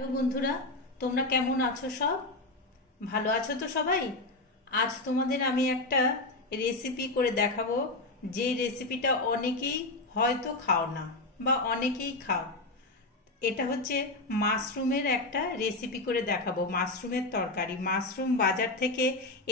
Hello বন্ধুরা, তোমরা কেমন আছো? সব ভালো আছো তো সবাই? আজ তোমাদের আমি একটা রেসিপি করে দেখাবো, যে রেসিপিটা অনেকেই হয়তো খাও না বা অনেকেই খাও। এটা হচ্ছে মাশরুমের একটা রেসিপি করে দেখাবো। মাশরুমের তরকারি। মাশরুম বাজার থেকে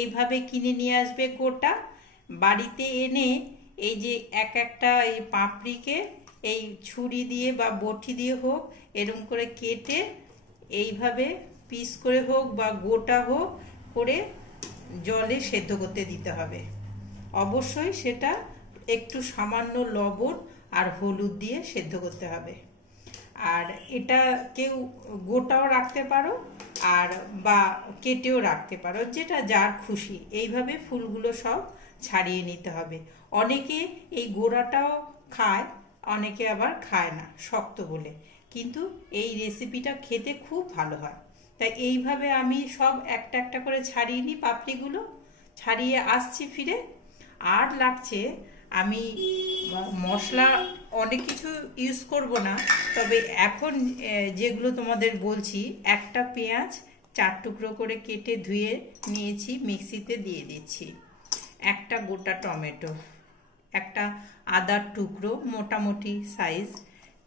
এইভাবে কিনে নিয়ে আসবে গোটা, বাড়িতে এনে এই যে এক একটা এই পাপড়িকে এই ছুরি দিয়ে বা বটি দিয়ে হোক এরকম করে কেটে এইভাবে পিস করে হোক বা গোটা হোক করে জলে সেদ্ধ করতে দিতে হবে। অবশ্যই সেটা একটু সামান্য লবণ আর হলুদ দিয়ে সেদ্ধ করতে হবে। আর এটা কেউ গোটাও রাখতে পারো আর বা কেটেও রাখতে পারো, যেটা যার খুশি। এইভাবে ফুলগুলো সব ছাড়িয়ে নিতে হবে। অনেকে এই গোড়াটাও খায়, অনেকে আবার খায় না শক্ত বলে, কিন্তু এই রেসিপিটা খেতে খুব ভালো হয়। তাই এইভাবে আমি সব একটা একটা করে ছাড়িয়ে নিই, পাপড়িগুলো ছাড়িয়ে আসছি ফিরে। আর লাগছে, আমি মশলা অনেক কিছু ইউজ করব না, তবে এখন যেগুলো তোমাদের বলছি, একটা পেঁয়াজ 4 টুকরো করে কেটে ধুয়ে নিয়েছি, মিক্সিতে দিয়ে দিচ্ছি। একটা গোটা টমেটো, একটা আদার টুকরো মোটামুটি সাইজ,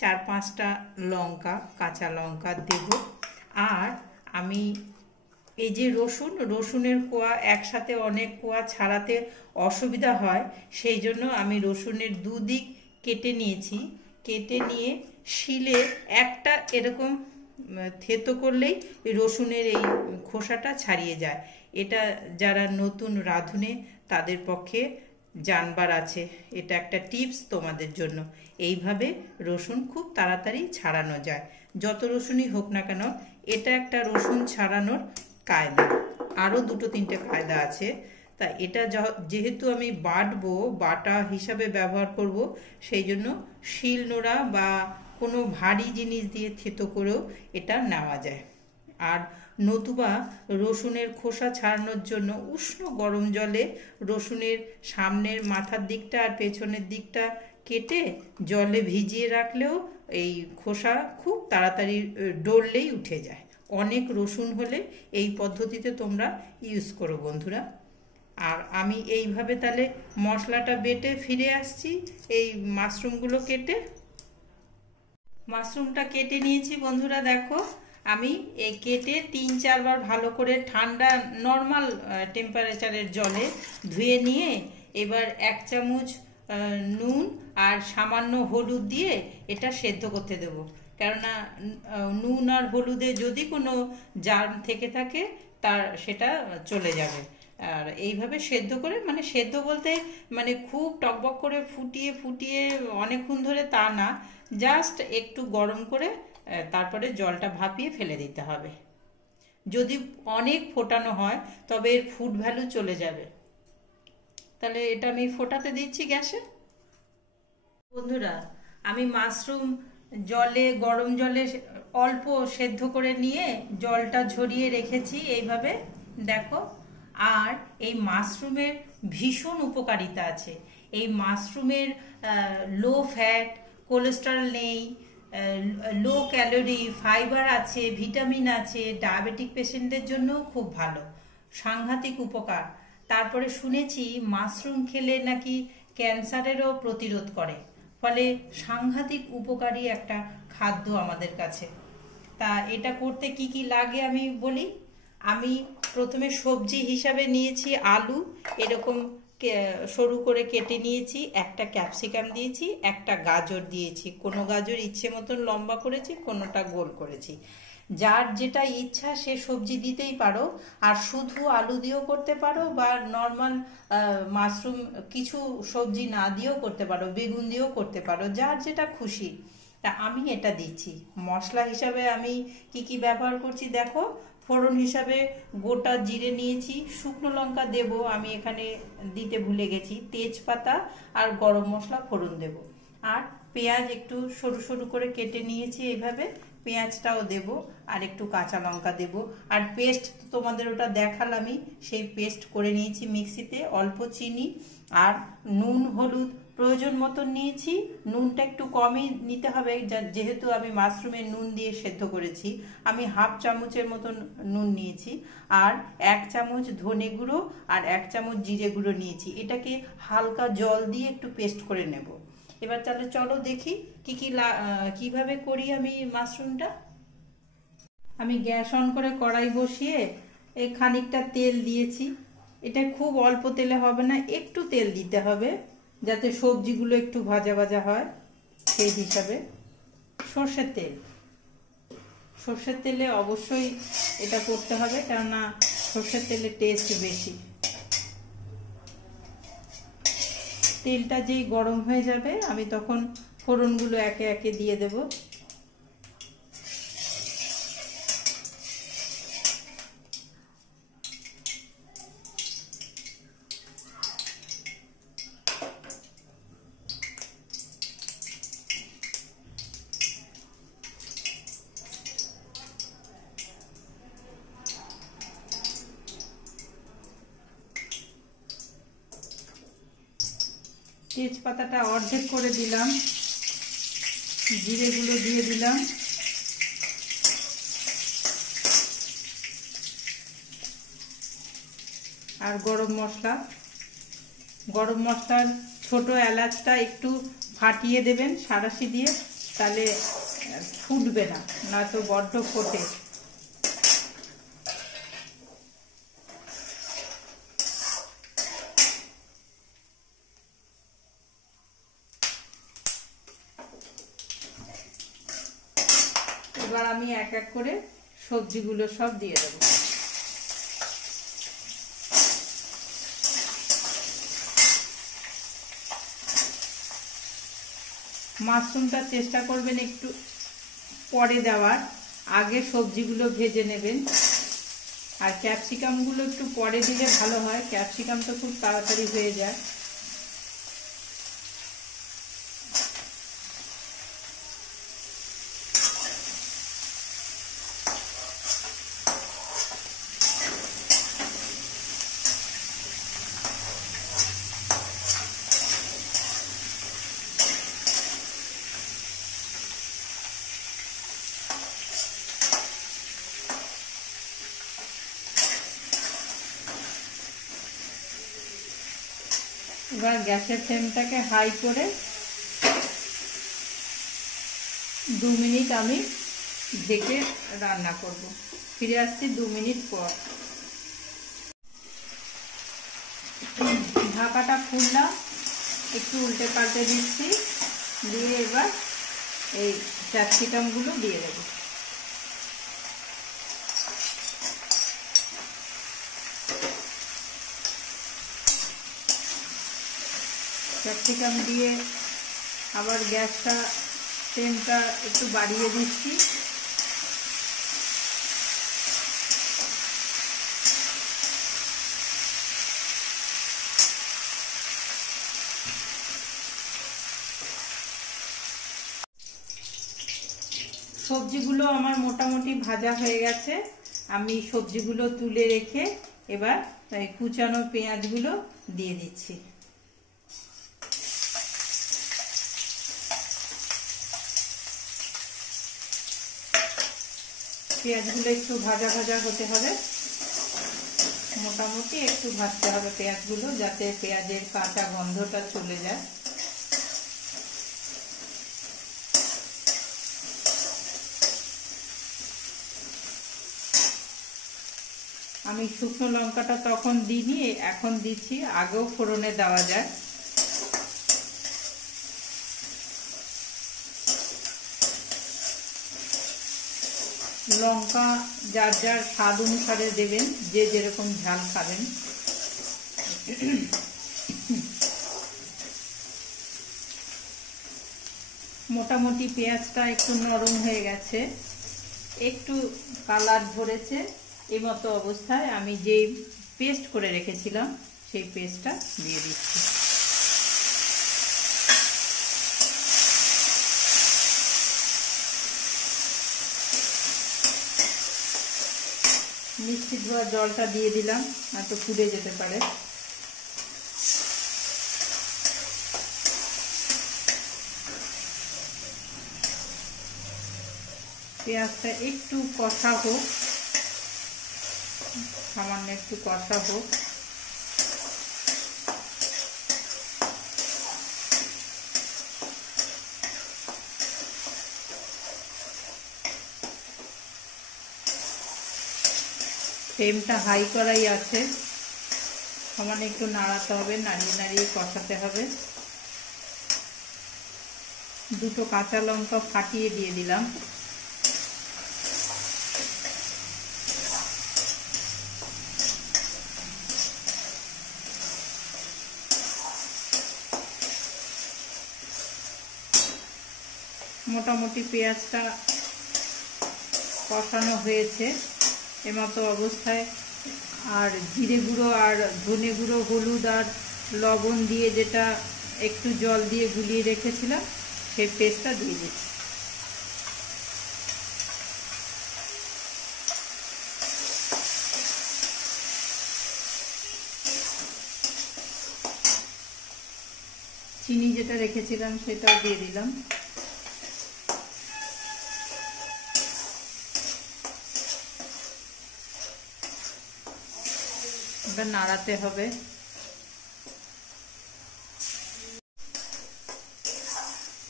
4-5টা লঙ্কা, কাঁচা লঙ্কা দেব। আর আমি এই যে রসুনের কোয়া, একসাথে অনেক কোয়া ছাড়াতে অসুবিধা হয়, সেই জন্য আমি রসুনের দুদিক কেটে নিয়েছি। কেটে নিয়ে শিলে একটা এরকম থেতো করলেই রসুনের এই খোসাটা ছাড়িয়ে যায়। এটা যারা নতুন রাঁধুনে তাদের পক্ষে জানবার আছে, এটা একটা টিপস তোমাদের জন্য। এইভাবে রসুন খুব তাড়াতাড়ি ছাড়ানো যায়, যত রসুনই হোক না কেন। এটা একটা রসুন ছাড়ানোর কায়দা। আরও 2-3টে কায়দা আছে। তা এটা যেহেতু আমি বাটা হিসাবে ব্যবহার করব, সেই জন্য শিল নোড়া বা কোনো ভারী জিনিস দিয়ে থেতো করেও এটা নেওয়া যায়। আর নতুবা রসুনের খোসা ছাড়ানোর জন্য উষ্ণ গরম জলে রসুনের সামনের মাথার দিকটা আর পেছনের দিকটা কেটে জলে ভিজিয়ে রাখলেও এই খোসা খুব তাড়াতাড়ি ডললেই উঠে যায়। অনেক রসুন হলে এই পদ্ধতিতে তোমরা ইউজ করো বন্ধুরা। আর আমি এইভাবে তাহলে মশলাটা বেটে ফিরে আসছি। এই মাশরুমগুলো মাশরুমটা কেটে নিয়েছি বন্ধুরা। দেখো, আমি এই কেটে 3-4 বার ভালো করে ঠান্ডা নর্মাল টেম্পারেচারের জলে ধুয়ে নিয়ে এবার 1 চামচ নুন আর সামান্য হলুদ দিয়ে এটা সেদ্ধ করতে দেবো। কেননা নুন আর হলুদে যদি কোনো জার্ম থেকে থাকে সেটা চলে যাবে। আর এইভাবে সেদ্ধ করে, মানে সেদ্ধ বলতে মানে খুব টকবক করে ফুটিয়ে ফুটিয়ে অনেকক্ষণ ধরে তা না, জাস্ট একটু গরম করে তারপরে জলটা ভাপিয়ে ফেলে দিতে হবে। যদি অনেক ফোটানো হয় তবে এর ফুড ভ্যালু চলে যাবে। তাহলে এটা আমি ফোটাতে দিচ্ছি গ্যাসে। বন্ধুরা, আমি মাশরুম গরম জলে অল্প সেদ্ধ করে নিয়ে জলটা ঝরিয়ে রেখেছি এইভাবে, দেখো। আর এই মাশরুমের ভীষণ উপকারিতা আছে। এই মাশরুমের লো ফ্যাট, কোলেস্টেরল নেই, লো ক্যালোরি, ফাইবার আছে, ভিটামিন আছে, ডায়াবেটিক পেশেন্টদের জন্য খুব ভালো, সাংঘাতিক উপকার। তারপরে শুনেছি মাশরুম খেলে নাকি ক্যান্সারেরও প্রতিরোধ করে, ফলে সাংঘাতিক উপকারী একটা খাদ্য আমাদের কাছে। তা এটা করতে কি কি লাগে আমি বলি। আমি প্রথমে সবজি হিসাবে নিয়েছি আলু, এরকম সরু করে কেটে নিয়েছি। একটা ক্যাপসিকাম দিয়েছি, একটা গাজর দিয়েছি। কোনো গাজর ইচ্ছে মতন লম্বা করেছি, কোনোটা গোল করেছি। যার যেটা ইচ্ছা সে সবজি দিতেই পারো। আর শুধু আলু দিয়েও করতে পারো, বা নর্মাল মাশরুম কিছু সবজি না দিয়েও করতে পারো, বেগুন দিয়েও করতে পারো, যার যেটা খুশি। তা আমি এটা দিচ্ছি। মশলা হিসাবে আমি কি কি ব্যবহার করছি দেখো। ফোড়ন হিসাবে গোটা জিরে নিয়েছি, শুকনো লঙ্কা দেব, আমি এখানে দিতে ভুলে গেছি, তেজপাতা আর গরম মশলা ফোড়ন দেব। আর পেঁয়াজ একটু সরু সরু করে কেটে নিয়েছি এইভাবে, পেঁয়াজটাও দেব। আর একটু কাঁচা লঙ্কা দেব। আর পেস্ট তোমাদের ওটা দেখালামই, সেই পেস্ট করে নিয়েছি মিক্সিতে। অল্প চিনি আর নুন হলুদ প্রয়োজন মতন নিয়েছি। নুনটা একটু কমই নিতে হবে, যেহেতু আমি মাশরুমে নুন দিয়ে সেদ্ধ করেছি। আমি হাফ চামচের মতন নুন নিয়েছি, আর 1 চামচ ধনে গুঁড়ো আর 1 চামচ জিরে গুঁড়ো নিয়েছি। এটাকে হালকা জল দিয়ে একটু পেস্ট করে নেব। এবার তাহলে চলো দেখি কিভাবে করি আমি মাশরুমটা। আমি গ্যাস অন করে কড়াই বসিয়ে এই খানিকটা তেল দিয়েছি। এটা খুব অল্প তেলে হবে না, একটু তেল দিতে হবে যাতে সবজিগুলো একটু ভাজা ভাজা হয়। সেই হিসাবে সর্ষের তেলে অবশ্যই এটা করতে হবে, কেননা সর্ষের তেলে টেস্ট বেশি। তেলটা যেই গরম হয়ে যাবে আমি তখন ফোড়নগুলো একে একে দিয়ে দেব। তেজপাতাটা অর্ধেক করে দিলাম, জিরেগুলো দিয়ে দিলাম, আর গরম মশলার ছোট এলাচটা একটু ফাটিয়ে দেবেন সাঁড়াশি দিয়ে, তাহলে ফুটবে না, নয়তো বড্ড ফোটে। এবার আমি এক এক করে সবজিগুলো সব দিয়ে দেব। মাশরুমটা চেষ্টা করবেন একটু পরে দেওয়ার, আগে সবজিগুলো ভেজে নেবেন। আর ক্যাপসিকামগুলো একটু পরে দিলে ভালো হয়, ক্যাপসিকাম তো খুব তাড়াতাড়ি হয়ে যায়। এবার গ্যাসের ফ্লেমটাকে হাই করে 2 মিনিট আমি ঢেকে রান্না করব। ফিরে আসছি 2 মিনিট পর। ঢাকাটা খুললাম, একটু উল্টে পাল্টে দিচ্ছি, দিয়ে এবার এই ক্যাপসিকামগুলো দিয়ে দেবো। ক্যাপসিকাম দিয়ে আবার ফ্লেমটা একটু বাড়িয়ে দিচ্ছি। সবজিগুলো আমার মোটামুটি ভাজা হয়ে গেছে। আমি সবজিগুলো তুলে রেখে এবার কুচানো পেঁয়াজগুলো দিয়ে দিচ্ছি। পেঁয়াজগুলো একটু ভাজা ভাজা হতে হবে, মোটামুটি একটু ভাজতে হবে পেঁয়াজগুলো, যাতে পেঁয়াজের কাঁচা গন্ধটা চলে যায়। আমি শুকনো লঙ্কাটা তখন দিইনি, এখন দিচ্ছি, আগেও ফোড়নে দেওয়া যায়। লঙ্কা যার যার স্বাদ অনুসারে দেবেন, যে যেরকম ঝাল খাবেন। মোটামুটি পেঁয়াজটা একটু নরম হয়ে গেছে, একটু কালার ধরেছে। এই মতো অবস্থায় আমি যে পেস্ট করে রেখেছিলাম সেই পেস্টটা দিয়ে দিচ্ছি। মিষ্টি ধোয়া জলটা দিয়ে দিলাম, নয়তো পুড়ে যেতে পারে। পেঁয়াজটা একটু কষা হোক, সামান্য একটু কষা হোক। ফ্লেমটা হাই করাই আছে, সামান্য একটু নাড়াতে হবে, নাড়িয়ে নাড়িয়ে কষাতে হবে। দুটো কাঁচা লঙ্কা ফাটিয়ে দিয়ে দিলাম। মোটামুটি পেঁয়াজটা কষানো হয়েছে। এমতো অবস্থায় আর জিরে গুঁড়ো আর ধনে গুঁড়ো, হলুদ আর লবণ দিয়ে যেটা একটু জল দিয়ে গুলিয়ে রেখেছিলাম সেই পেস্টটা দিয়ে দিচ্ছি। চিনি যেটা রেখেছিলাম সেটাও দিয়ে দিলাম। এটা নাড়াতে হবে।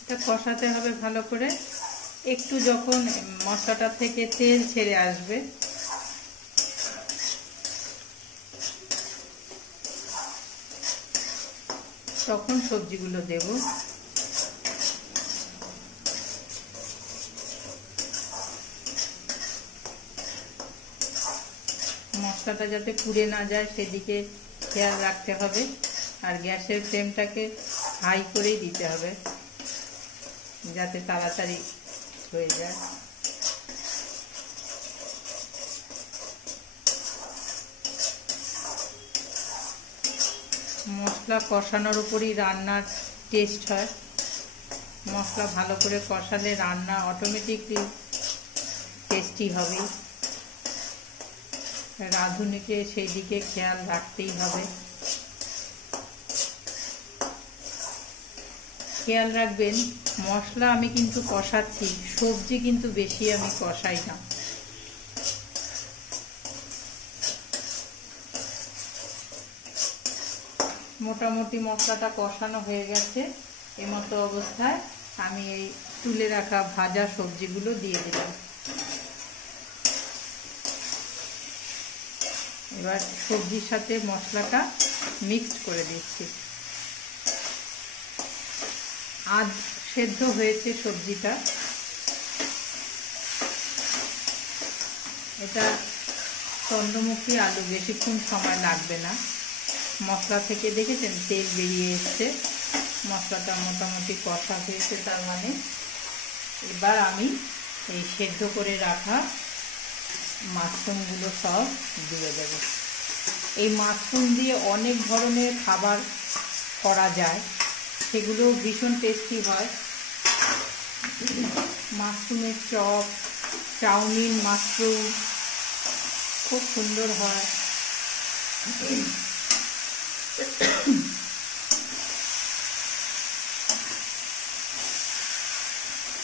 এটা কষাতে হবে ভালো করে। একটু যখন মশলাটা থেকে তেল ছেড়ে আসবে তখন সবজিগুলো দেব। মশলাটা যাতে পুড়ে না যায় সেদিকে খেয়াল রাখতে হবে। আর গ্যাসের ফ্লেমটাকে হাই করেই দিতে হবে যাতে তাড়াতাড়ি হয়ে যায়। মশলা কষানোর উপরই রান্নার টেস্ট হয়। মশলা ভালো করে কষালে রান্না অটোমেটিকলি টেস্টি হবে। রাঁধুনিকে সেই দিকে খেয়াল রাখতেই হবে। খেয়াল রাখবেন মশলা আমি কিন্তু কষাচ্ছি, সবজি কিন্তু বেশি আমি কষাই না। মোটামুটি মশলাটা কষানো হয়ে গেছে। এমতো অবস্থায় আমি এই তুলে রাখা ভাজা সবজিগুলো দিয়ে দিলাম। এবার সবজির সাথে মশলাটা মিক্সড করে দিচ্ছি। আধ সেদ্ধ হয়েছে সবজিটা। এটা চন্দ্রমুখী আলু, বেশিক্ষণ সময় লাগবে না। মশলা থেকে দেখেছেন তেল বেরিয়ে এসছে, মশলাটা মোটামুটি কষা হয়েছে। তার মানে এবার আমি এই সেদ্ধ করে রাখা মাশরুমগুলো সব দিয়ে দেব। এই মাশরুম দিয়ে অনেক ধরনের খাবার করা যায়, সেগুলো ভীষণ টেস্টি হয়। মাশরুমের চপ, চাউমিন, মাশরুম খুব সুন্দর হয়।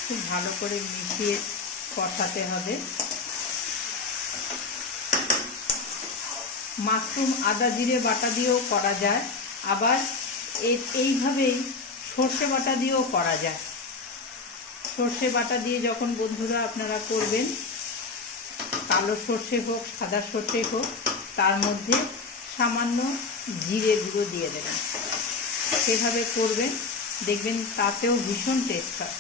খুব ভালো করে মিশিয়ে কষাতে হবে। মাশরুম আদা জিরে বাটা দিয়েও করা যায়, আবার এইভাবেই সর্ষে বাটা দিয়েও করা যায়। সর্ষে বাটা দিয়ে যখন বন্ধুরা আপনারা করবেন, কালো সর্ষে হোক সাদা সর্ষে হোক, তার মধ্যে সামান্য জিরে গুঁড়ো দিয়ে দেবেন। সেভাবে করবেন, দেখবেন তাতেও ভীষণ টেস্ট হয়।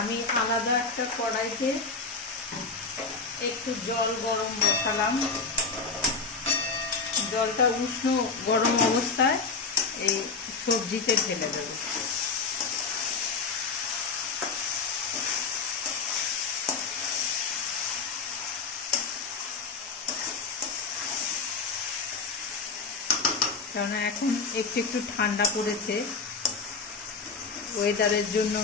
আমি আলাদা একটা কড়াইতে একটু জল গরম বসালাম। জলটা উষ্ণ গরম অবস্থায় এই সবজিতে ঢেলে দেব। কেননা এখন একটু একটু ঠান্ডা পড়েছে, ওয়েদারের জন্য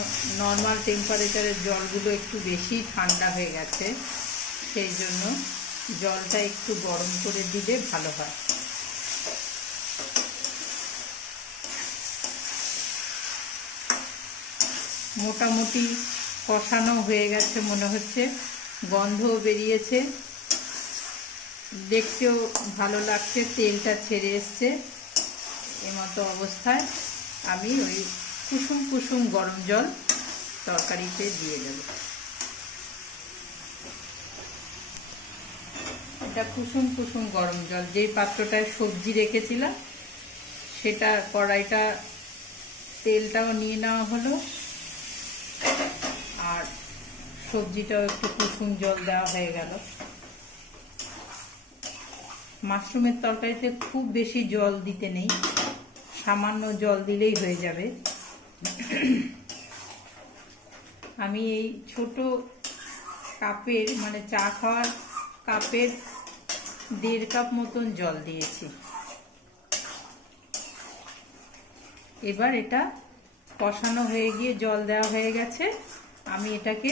নর্মাল টেম্পারেচারের জলগুলো একটু বেশি ঠান্ডা হয়ে গেছে, সেই জন্য জলটা একটু গরম করে দিলে ভালো হয়। মোটামুটি কষানো হয়ে গেছে মনে হচ্ছে, গন্ধও বেরিয়েছে, দেখতেও ভালো লাগছে, তেলটা ছেড়ে এসছে। এমতো অবস্থায় আমি ওই কুসুম কুসুম গরম জল তরকারিতে দিয়ে দেব। এটা কুসুম কুসুম গরম জল, যেই পাত্রটায় সবজি রেখেছিলাম সেটা, কড়াইটা তেলটাও নিয়ে নেওয়া হলো, আর সবজিটাও একটু কুসুম জল দেওয়া হয়ে গেল। মাশরুমের তরকারিতে খুব বেশি জল দিতে নেই, সামান্য জল দিলেই হয়ে যাবে। আমি এই ছোট কাপের, মানে চা খাওয়ার কাপের 1.5 কাপ মতন জল দিয়েছি। এবার এটা কষানো হয়ে গিয়ে জল দেওয়া হয়ে গেছে, আমি এটাকে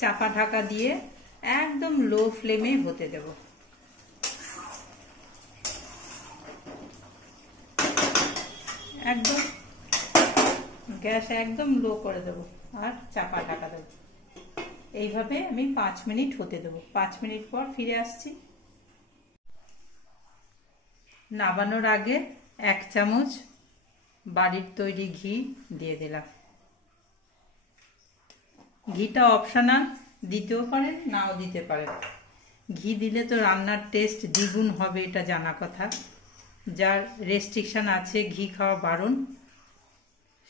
চাপা ঢাকা দিয়ে একদম লো ফ্লেমে হতে দেব। একদম গ্যাস একদম লো করে দেব আর চাপা ঢাকা দেব। এইভাবে আমি 5 মিনিট হতে দেব। 5 মিনিট পর ফিরে আসছি। নামানোর আগে 1 চামচ বাড়ির তৈরি ঘি দিয়ে দিলাম। ঘিটা অপশনাল, দিতেও পারেন নাও দিতে পারেন। ঘি দিলে তো রান্নার টেস্ট দ্বিগুণ হবে, এটা জানা কথা। যার রেস্ট্রিকশন আছে, ঘি খাওয়া বারণ,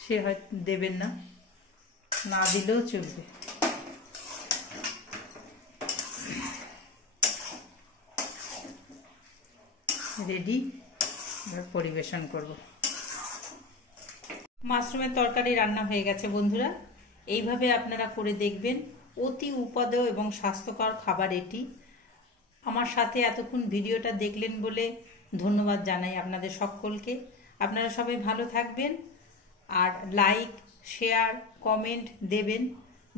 সে হয়তো দেবেন না, না দিলেও চলবে। রেডি, পরিবেশন করব। মাশরুমের তরকারি রান্না হয়ে গেছে বন্ধুরা। এইভাবে আপনারা করে দেখবেন, অতি উপাদেয় এবং স্বাস্থ্যকর খাবার এটি। আমার সাথে এতক্ষণ ভিডিওটা দেখলেন বলে ধন্যবাদ জানাই আপনাদের সকলকে। আপনারা সবাই ভালো থাকবেন, আর লাইক, শেয়ার, কমেন্ট দেবেন।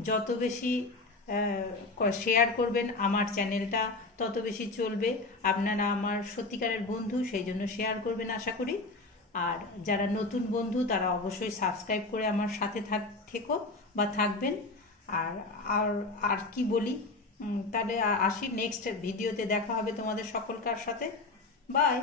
যত বেশি শেয়ার করবেন আমার চ্যানেলটা তত বেশি চলবে। আপনারা আমার সত্যিকারের বন্ধু, সেই জন্য শেয়ার করবেন আশা করি। আর যারা নতুন বন্ধু তারা অবশ্যই সাবস্ক্রাইব করে আমার সাথে থেকো বা থাকবেন। আর আর আর কি বলি, তাহলে আসি, নেক্সট ভিডিওতে দেখা হবে তোমাদের সকলকার সাথে। বাই।